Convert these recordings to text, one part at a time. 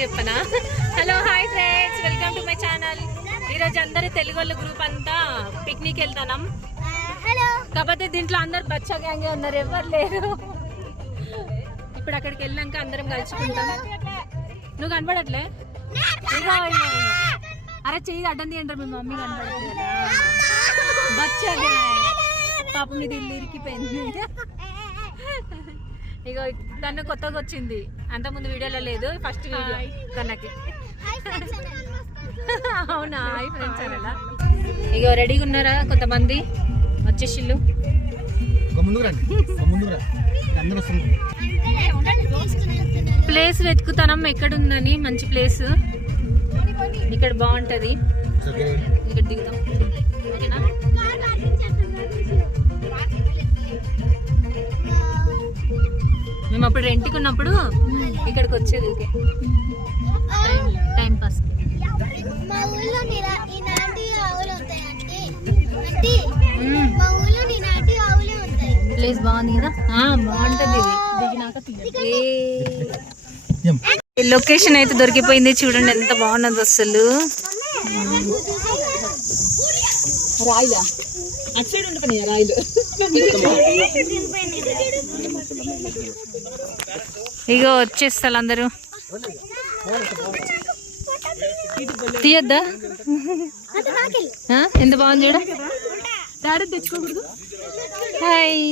చెప్పనా? Hello hi friends, welcome to my channel. ఈరోజు అందరూ తెలుగు వాళ్ళ గ్రూప్ అంతా పిక్నిక్ వెళ్తాం. కాకపోతే దీంట్లో అందరు బచ్చా గ్యాంగే ఉన్నారు, ఎవరు లేరు. ఇప్పుడు అక్కడికి వెళ్ళాక అందరం కలుసుకుంటాం. నువ్వు కనపడట్లే? అరే చెయ్యి అడ్డం తీయండి, మీ మమ్మీ కనపడట్లేదు. బచ్చా గ్యాంగ్ పాప మీద ఇల్లు ఇరికిపోయింది. ఇగో తను కొత్తగా వచ్చింది, అంతకుముందు వీడియోలో లేదు, ఫస్ట్ వీడియో తనకి. అవునా? Hi friends అనలా. ఇగో రెడీగా ఉన్నారా కొంతమంది వచ్చేసిళ్ళు. ప్లేస్ వెతుకుతానం ఎక్కడుందని, మంచి ప్లేస్ ఇక్కడ బాగుంటది, ఇక్కడ దిగుతాం. ఓకేనా? మేము అప్పుడు రెంట్కి ఉన్నప్పుడు ఇక్కడికి వచ్చేది టైం పాస్. ప్లేస్ బాగుంది కదా, బాగుంటది. ఇది దిగినాక లొకేషన్ అయితే దొరికిపోయింది. చూడండి ఎంత బాగున్నది అసలు. రాయిలా అటు సైడ్ ఉండిపోయినాయి రాయిలు. ఇగో వచ్చేస్తారు అందరూ. తీయద్దా? ఎంత బాగుంది చూడ. తెచ్చుకోకూడదు. హాయ్.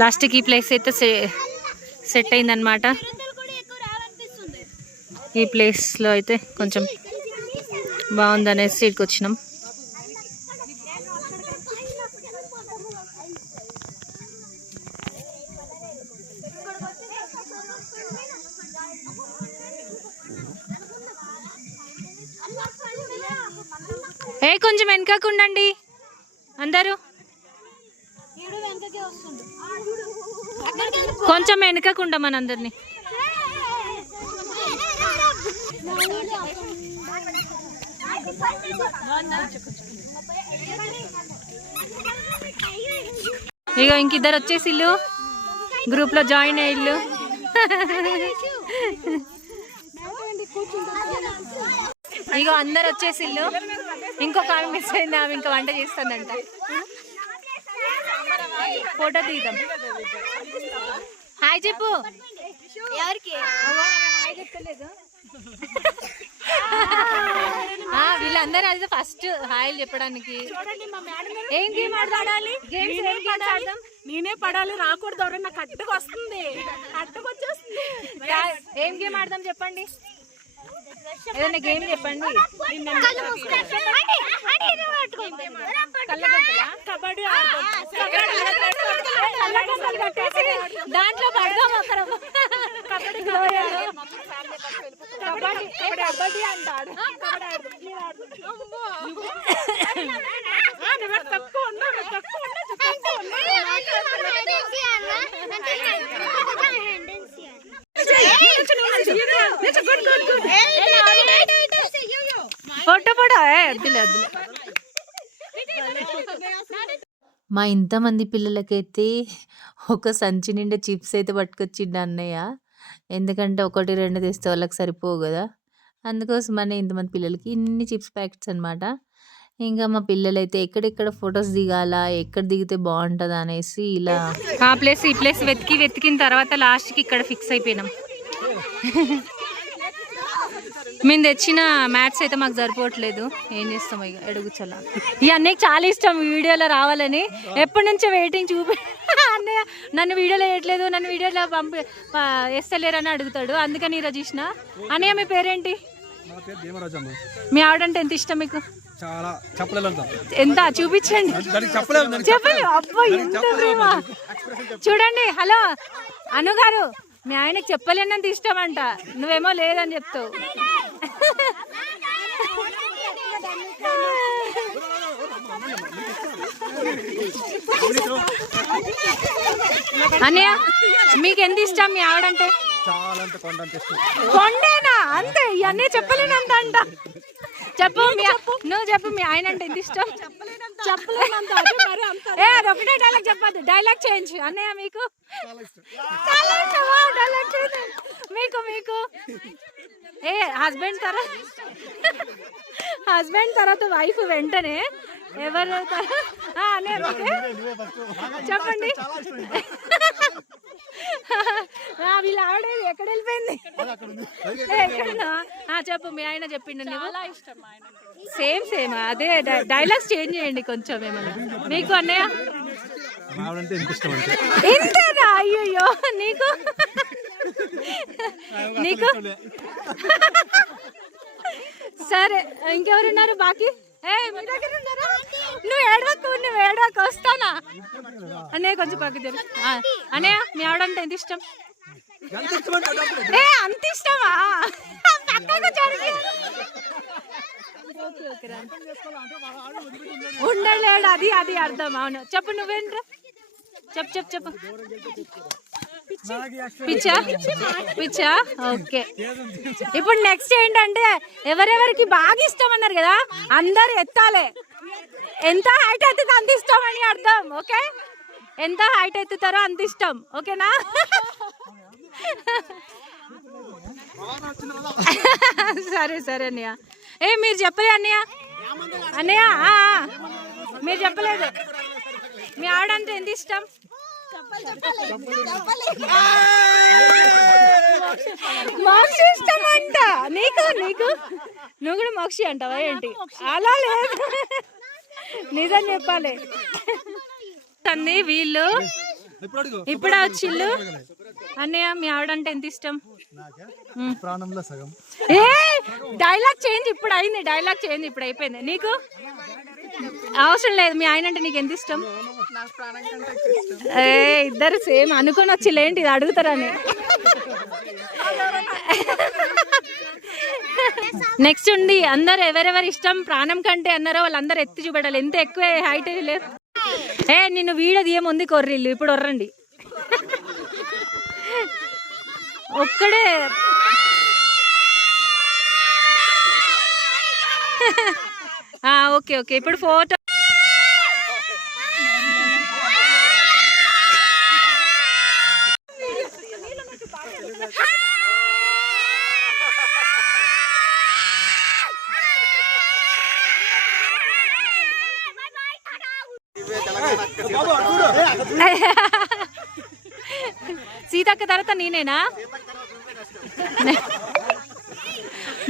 లాస్ట్కి ఈ ప్లేస్ అయితే సెట్ అయిందనమాట. ఈ ప్లేస్లో అయితే కొంచెం బాగుందనేసి ఇక్కడికి వచ్చినాం. కొంచెం వెనకకు ఉండండి అందరూ, కొంచెం వెనకకు ఉండమని అందరినీ. ఇక ఇంకిద్దరు వచ్చేసిల్లు, గ్రూప్ లో జాయిన్ అయ్యిల్లు. ఇగో అందరు వచ్చేసిల్లు. ఇంకొక ఆమె మిస్ అయింది, ఆమె ఇంకా వంట చేస్తుందంట. ఫోటో తీద్దాం. హాయ్ చెప్పు. ఎవరికి వీళ్ళందరూ అది ఫస్ట్ హాయ్ చెప్పడానికి. ఏం గేమ్ ఆడాలి? నేనే పడాలి, రాకూడదు. ఎవరన్నా కట్టుకు వస్తుంది, కట్టుకొచ్చేస్తుంది. ఏం గేమ్ ఆడదాం చెప్పండి, ఏదైనా గేమ్ చెప్పండి. కబడ్డీ దాంట్లో పడదాం ఒకరు. కబడ్డీ అంటాడు. ఫోటో పడా వద్దులే. మా ఇంతమంది పిల్లలకైతే ఒక సంచి నిండా చిప్స్ అయితే పట్టుకొచ్చిండు అన్నయ్య. ఎందుకంటే 1-2 తెస్తే వాళ్ళకి సరిపోవు కదా, అందుకోసమని ఇంతమంది పిల్లలకి ఇన్ని చిప్స్ ప్యాకెట్స్ అనమాట. ఇంకా మా పిల్లలైతే ఎక్కడెక్కడ ఫొటోస్ దిగాలా, ఎక్కడ దిగితే బాగుంటుంది అనేసి ఇలా ఆ ప్లేస్ ఈ ప్లేస్ వెతికిన తర్వాత లాస్ట్కి ఇక్కడ ఫిక్స్ అయిపోయినాం. మేము తెచ్చిన మ్యాట్స్ అయితే మాకు సరిపోవట్లేదు, ఏం చేస్తాం ఇక ఎడుగుచలా. ఈ అన్నయ్యకి చాలా ఇష్టం వీడియోలో రావాలని, ఎప్పటి నుంచో వెయిటింగ్. అన్నయ్య నన్ను వీడియోలో వేయట్లేదు, నన్ను వీడియోలో వేస్తలేరని అడుగుతాడు. అందుకని ఈరోజు చూసిన. అన్నయ్య మీ పేరేంటి? మీ ఆవిడంటే ఎంత ఇష్టం మీకు? ఎంత చూపించండి. చెప్పండి. అబ్బా ఎంత ప్రేమ చూడండి. హలో అను గారు, మీ ఆయనకి చెప్పలేనంత ఇష్టం అంట, నువ్వేమో లేదని చెప్తావు. అన్నయ్య మీకు ఎంత ఇష్టం మీ ఆవిడంటే? కొండేనా అంతే, ఇవన్నీ చెప్పలేనంత అంట. చెప్పు నువ్వు చెప్పు మీ ఆయన అంటే ఎంత ఇష్టం? ఏ అదొకటే డైలాగ్ చెప్పద్దు, డైలాగ్ చేంజ్. అన్నయ్య మీకు చాలా ఇష్టమా? Dialogue change. మీకు ఏ హస్బెండ్ తర్వాత వైఫ్ వెంటనే ఎవరు చెప్పండి. వీళ్ళు ఆడేది ఎక్కడ వెళ్ళిపోయింది? ఎక్కడన్నా చెప్పు మీ ఆయన చెప్పిండు. సేమ్ అదే డైలాగ్స్ చేంజ్ చేయండి కొంచెం ఏమన్నా. మీకు అన్నయ్య ఇంతేనా? అయ్యో నీకు సరే ఇంకెవరున్నారు బాకీ? మీ దగ్గర ఉన్నారా? నువ్వు ఏడవకు వస్తానా? అన్నయ్య కొంచెం పక్కకు జరుగు. అన్నయ్య మీ ఆవిడంటే ఎంత ఇష్టం? అంత ఇష్టమా? పక్కకు జరిగి ఉండలేడు, అది అర్థం. అవును చెప్పు, నువ్వేంట్రా? చెప్పు. పిచ్చా ఓకే. ఇప్పుడు నెక్స్ట్ ఏంటంటే ఎవరెవరికి బాగా ఇష్టం అన్నారు కదా, అందరు ఎత్తాలి. ఎంత హైట్ ఎత్తుతో అంత ఇష్టం అని అర్థం. ఓకే, ఎంత హైట్ ఎత్తుతారో అంత ఇష్టం. ఓకేనా? సరే అన్నయ్య. మీరు చెప్పలే అన్నయ్య మీరు చెప్పలేదు. మీ ఆవిడంటే ఎంత ఇష్టం? మోక్షి ఇష్టం అంట. నీకు నువ్వు కూడా మోక్షి అంటావా ఏంటి? అలా లేదు, నిజం చెప్పాలి. వీళ్ళు ఇప్పుడు వచ్చిళ్ళు. అన్నయ్య మీ ఆవిడంటే ఎంత ఇష్టం? డైలాగ్ చేంజ్ ఇప్పుడు అయింది, డైలాగ్ చేంజ్ ఇప్పుడు అయిపోయింది. నీకు అవసరం లేదు. మీ ఆయన అంటే నీకు ఎంత ఇష్టం? ఇద్దరు సేమ్ అనుకొని వచ్చిలేంటి ఇది అడుగుతారని. నెక్స్ట్ ఉంది అందరు ఎవరెవరు ఇష్టం ప్రాణం కంటే అన్నారో వాళ్ళందరూ ఎత్తి చూపెట్టాలి. ఎంత ఎక్కువ హైట్ లేదు. నిన్ను వీడియో తీయముంది కొర్రిల్లు ఇప్పుడు ఒర్రండి. ఒక్కడే ఓకే ఇప్పుడు ఫోటో. సీతక్క తర్వాత నేనేనా?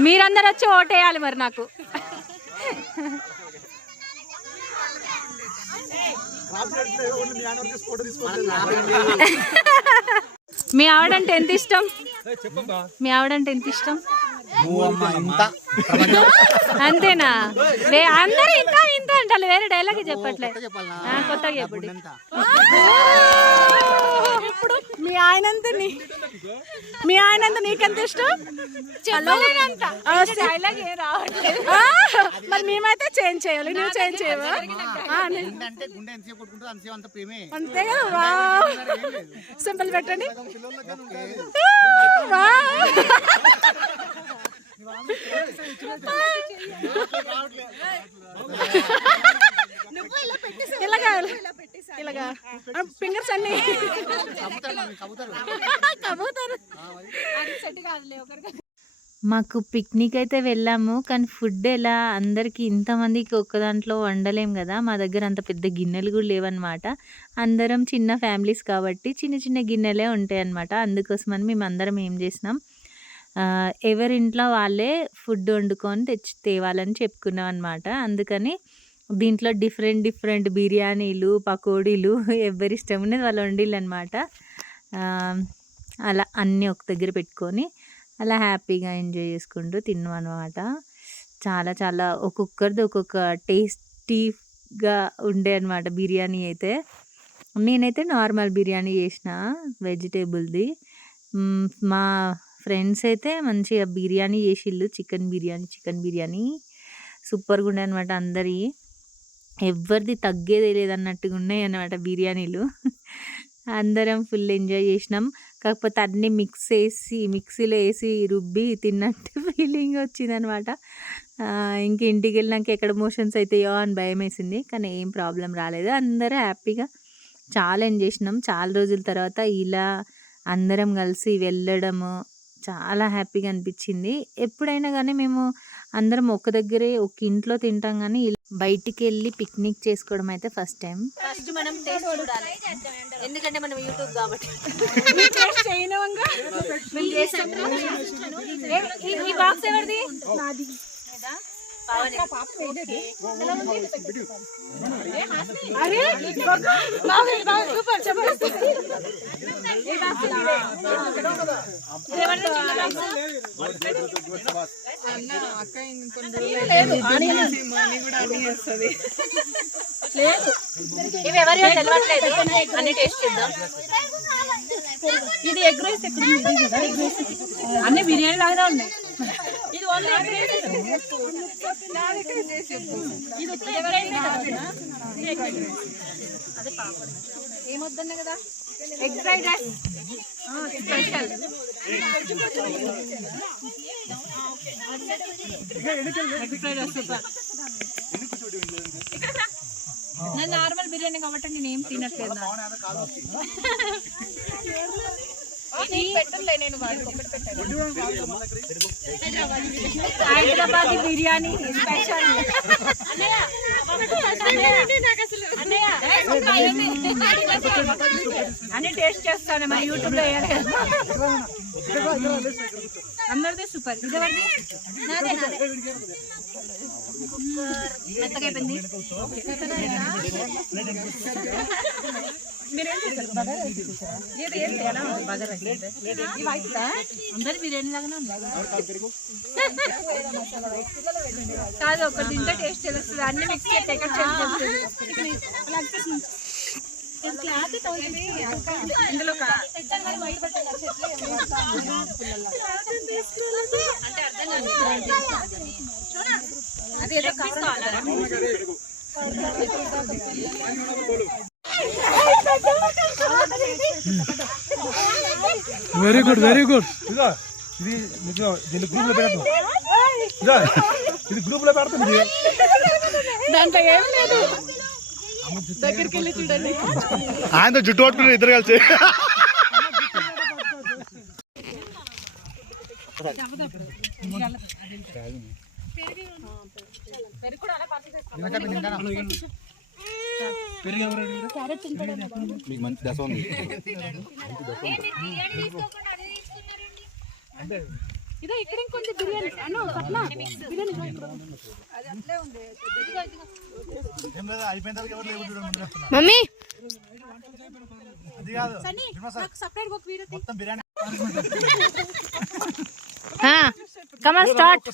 మీరందరూ వచ్చి ఓటేయాలి మరి నాకు. మీ ఆవిడంటే ఎంత ఇష్టం? అంతేనా? అందరు ఇంత అంటారు, వేరే డైలాగ్ చెప్పట్లే. కొత్తగా చెప్పండి. ఇప్పుడు మీ ఆయనంత నీకెంత ఇష్టం? డైలాగ్ ఏం రావట్లేదు. మరి మేమైతే చేంజ్ చేయాలి, నువ్వు చేంజ్ చేయవా? అంతే కదా. సింపుల్ పెట్టండి. ఇలాగా ఫింగర్స్ అన్ని మాకు పిక్నిక్ అయితే వెళ్ళాము. కానీ ఫుడ్ ఎలా అందరికి ఇంతమందికి ఒక్క దాంట్లో వండలేం కదా. మా దగ్గర అంత పెద్ద గిన్నెలు కూడా లేవన్నమాట. అందరం చిన్న ఫ్యామిలీస్ కాబట్టి చిన్న చిన్న గిన్నెలే ఉంటాయి అన్నమాట. అందుకోసమని మేము అందరం ఏం చేసినాం, ఎవరింట్లో వాళ్ళే ఫుడ్ వండుకొని తేవాలని చెప్పుకున్నాం అనమాట. అందుకని దీంట్లో డిఫరెంట్ బిర్యానీలు, పకోడీలు ఎవరి ఇష్టం ఉన్నది వాళ్ళు వండిళ్ళు అనమాట. అలా అన్నీ ఒక దగ్గర పెట్టుకొని అలా హ్యాపీగా ఎంజాయ్ చేసుకుంటూ తిన్నాం అనమాట. చాలా ఒక్కొక్కరిది ఒక్కొక్క టేస్టీగా ఉండే అనమాట బిర్యానీ అయితే. నేనైతే నార్మల్ బిర్యానీ చేసిన వెజిటేబుల్ది. మా ఫ్రెండ్స్ అయితే మంచిగా బిర్యానీ చేసిళ్ళు, చికెన్ బిర్యానీ సూపర్గా ఉండే అనమాట. అందరి ఎవరిది తగ్గేదే లేదన్నట్టుగా ఉన్నాయి అన్నమాట బిర్యానీలు. అందరం ఫుల్ ఎంజాయ్ చేసినాం. కాకపోతే అన్నీ మిక్సీలో వేసి రుబ్బి తిన్నట్టు ఫీలింగ్ వచ్చిందనమాట. ఇంక ఇంటికి వెళ్ళినాక ఎక్కడ మోషన్స్ అవుతాయో అని భయం వేసింది, కానీ ఏం ప్రాబ్లం రాలేదు. అందరూ హ్యాపీగా చాలా ఎంజాయ్ చేసినాం. చాలా రోజుల తర్వాత ఇలా అందరం కలిసి వెళ్ళడము చాలా హ్యాపీగా అనిపించింది. ఎప్పుడైనా కానీ మేము అందరం ఒక దగ్గరే ఒక ఇంట్లో తింటాం, కానీ బయటికి వెళ్ళి పిక్నిక్ చేసుకోవడం అయితే ఫస్ట్ టైం. ఫస్ట్ మనం టేస్ట్ చూడాలి, ఎందుకంటే మనం యూట్యూబ్ కాబట్టి. ఈ బాక్స్ ఎవరిది? ఇవి ఎవరి తెలవట్లేదు, అన్ని టేస్ట్ చేద్దాం. ఇది ఎగ్ రైస్ అన్ని బిర్యానీ లాగా ఉన్నాయి. ఇది ఓన్లీ ఎగ్ రైస్. అదే పాపడ్ ఏమొద్దన్నా కదా, egg fried rice special. Egg fried rice super. నేను నార్మల్ బిర్యానీ కాబట్టి నేను ఏం తినట్లేదు. హైదరాబాద్ బిర్యానీ స్పెషల్. అన్ని టేస్ట్ చేస్తాను, మన యూట్యూబ్ లో అందరిది సూపర్. ఇదేవండి మెత్తగా అయిపోయింది. అందరి బిర్యానీ లాగానే ఉంది కాదు, ఒకటి తింటే టేస్ట్ తెలుస్తుంది. అన్ని మిక్స్ ఇందులో అది ఏదో వెరీ గుడ్ వెరీ గుడ్. ఇది దీన్ని గ్రూప్ లో పెడతాం, ఇది గ్రూప్ లో పెడతాం. దాంట్లో ఏం లేదు, దగ్గరికి వెళ్ళి చూడండి. ఆయన జుట్టు పట్టుకుని ఇద్దరు కలిసి మీకు మంచి దశ ఉంది. Mummy come on start.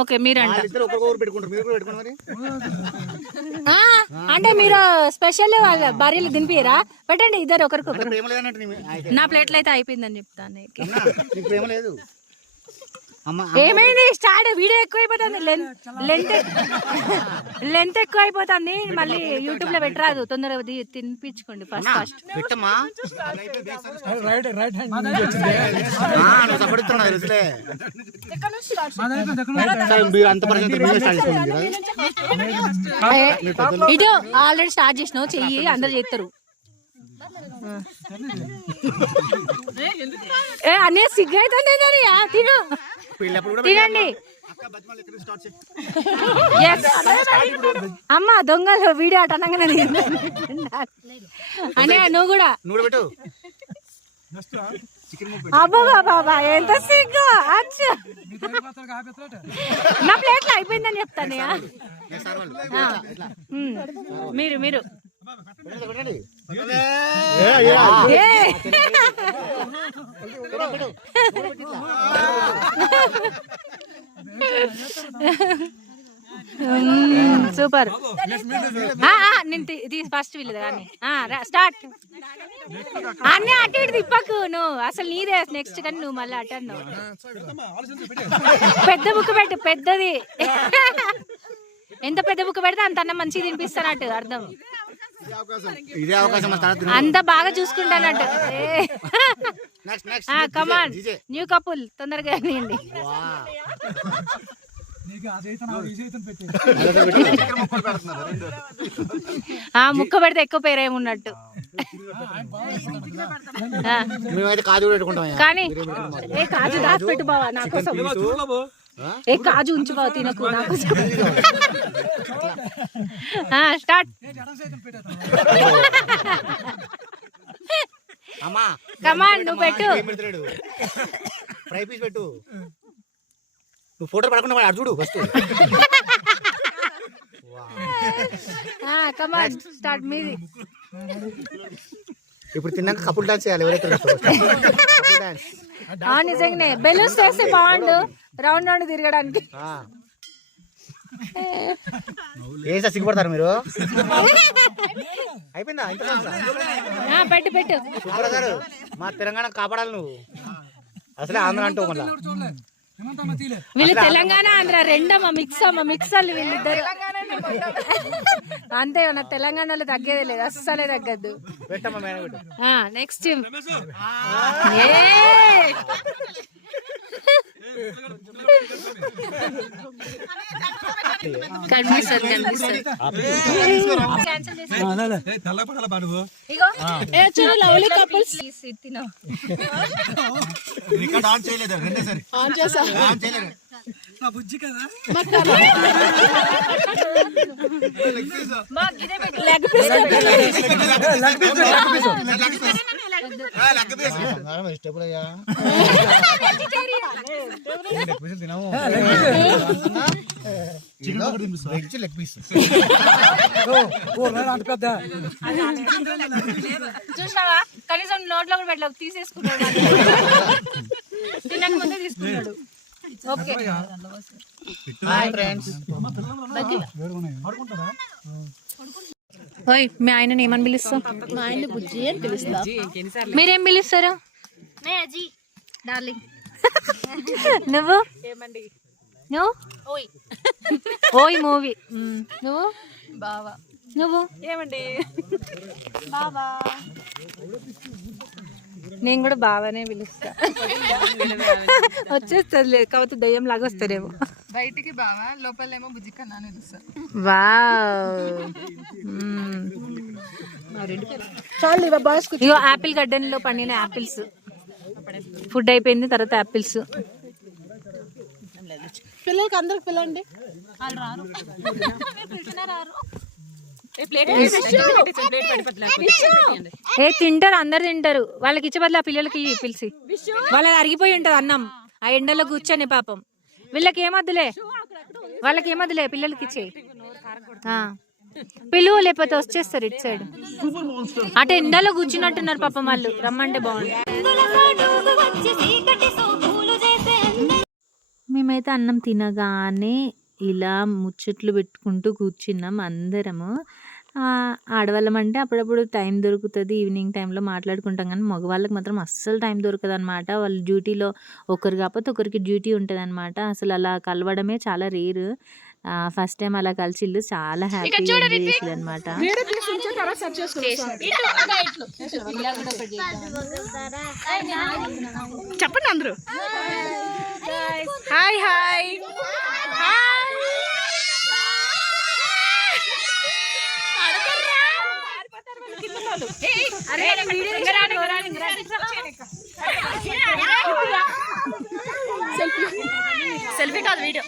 ఓకే మీరంట అంటే మీరు స్పెషల్ వాళ్ళ భార్యలు తినిపియరా? పెట్టండి ఇద్దరు ఒకరికొకరు. నా ప్లేట్లు అయితే అయిపోయిందని చెప్తాను. ఏమైంది స్టార్ట్? వీడియో ఎక్కువైపోతుంది, లెంత్ ఎక్కువ అయిపోతుంది. మళ్ళీ యూట్యూబ్ లో పెట్టరాదు, తొందరగా తినిపించుకోండి ఫస్ట్ ఫస్ట్. ఇటు ఆల్రెడీ స్టార్ట్ చేసినావు, చెయ్యి అందరు చేస్తారు. అన్నీ సిగ్గు అవుతుంది. తిను తినండి. అమ్మ దొంగలు వీడియో అట అనగానే అనే నువ్వు కూడా అబ్బా బాబా ఎంత సిగ్గు. నా ప్లేట్లో అయిపోయిందని చెప్తాను. మీరు మీరు సూపర్. నేను ఫస్ట్ వీళ్ళది కానీ స్టార్ట్. అన్నీ అటు ఇటు తిప్పకు నువ్వు, అసలు నీదే నెక్స్ట్ కానీ నువ్వు మళ్ళీ అటన్నావు. పెద్ద బుక్ పెట్టు, పెద్దది. ఎంత పెద్ద బుక్క పెడితే అంత అన్నం మంచిగా తినిపిస్తానట్టు అర్థం. ఇదే అవకాశం అంత బాగా చూసుకుంటానట్టు. కమాన్ న్యూ కపుల్ తొందరగా నీండి. ముక్క పెడితే ఎక్కువ పేరేమున్నట్టు. కాజు పెట్టుకుంటాం కానీ ఏ కాజు దాచి పెట్టు బావా నా కోసం. ఏ కాజు ఉంచు బావ తినకు నా కోసం. స్టార్ట్. కమాన్ నువ్వు పెట్టు. ఫ్రై పీస్ పెట్టు. నువ్వు ఫోటో పడకుండా అటు చూడు ఫస్ట్. కమాన్ స్టార్ట్ మీది. ఇప్పుడు తిన్నాక కపుల్ డాన్స్ చేయాలి. ఎవరైతే నిజంగానే బెలూన్స్ చేస్తే బాగుండు రౌండ్ రౌండ్ తిరగడానికి. ఏ సార్ సిగ్గుపడతారు మీరు? అయిపోయిందా? పెట్టు పెట్టు. సూపర్ సార్, మా తెలంగాణ కాపాడాలి నువ్వు. అసలే ఆంధ్ర అంటూ మళ్ళా వీళ్ళు తెలంగాణ ఆంధ్ర రెండమ్మా మిక్స్ వాళ్ళు వీళ్ళిద్దరు. అంతే నాకు తెలంగాణలో తగ్గేదే లేదు, అస్సలే తగ్గద్దు. Next lovely couples. చూసావా కనీసం నోట్లో కూడా పెట్టలేదు, తీసేసుకున్నాడు. తినక ముందే తీసుకున్నాడు. ఓకే ఓయ్ మీ ఆయనని ఏమని పిలుస్తావు? మా ఆయన బుజ్జి అని పిలుస్తా. మీరేం పిలుస్తారు? నువ్వు నువ్వు ఓయ్ మూవీ. నువ్వు బావా. నువ్వు ఏమండి బావా. నేను కూడా బాగానే పిలుస్తా. వచ్చేస్తుంది లేదు కాకపోతే దయ్యం లాగా వస్తారేమో. బయటికి బావా, లోపలేమో బుజ్జి కన్నా అని పిలుస్తా. ఇగో యాపిల్ గార్డెన్ లో పండిన యాపిల్స్. ఫుడ్ అయిపోయింది, తర్వాత యాపిల్స్. పిల్లలకి అందరికి పిల్లండి. ఏ తింటారు, అందరు తింటారు. వాళ్ళకి ఇచ్చే బదులు ఆ పిల్లలకి పిలిచి వాళ్ళకి అరిగిపోయి ఉంటది అన్నం ఆ ఎండలో కూర్చొని. పాపం వీళ్ళకి ఏమద్దులే, వాళ్ళకి ఏమద్దులే, పిల్లలకి ఇచ్చే. పిలువు లేకపోతే వచ్చేస్తారు ఇటు సైడ్. అటు ఎండలో కూర్చున్నట్టున్నారు పాపం వాళ్ళు. రమ్మంటే బాగుంది. మేమైతే అన్నం తినగానే ఇలా ముచ్చట్లు పెట్టుకుంటూ కూర్చున్నాం అందరము. ఆడవాళ్ళం అంటే అప్పుడప్పుడు టైం దొరుకుతుంది, ఈవినింగ్ టైంలో మాట్లాడుకుంటాం. కానీ మగవాళ్ళకి మాత్రం అస్సలు టైం దొరకదు అనమాట. వాళ్ళ డ్యూటీలో ఒకరు కాకపోతే ఒకరికి డ్యూటీ ఉంటుంది అనమాట. అసలు అలా కలవడమే చాలా రేరు. ఫస్ట్ టైం అలా కలిసిళ్ళు చాలా హ్యాపీగా ఎంజాయ్ చేసింది అనమాట. చెప్పండి అందరూ హాయ్ హాయ్. సెల్ఫీ కాదు వీడియో.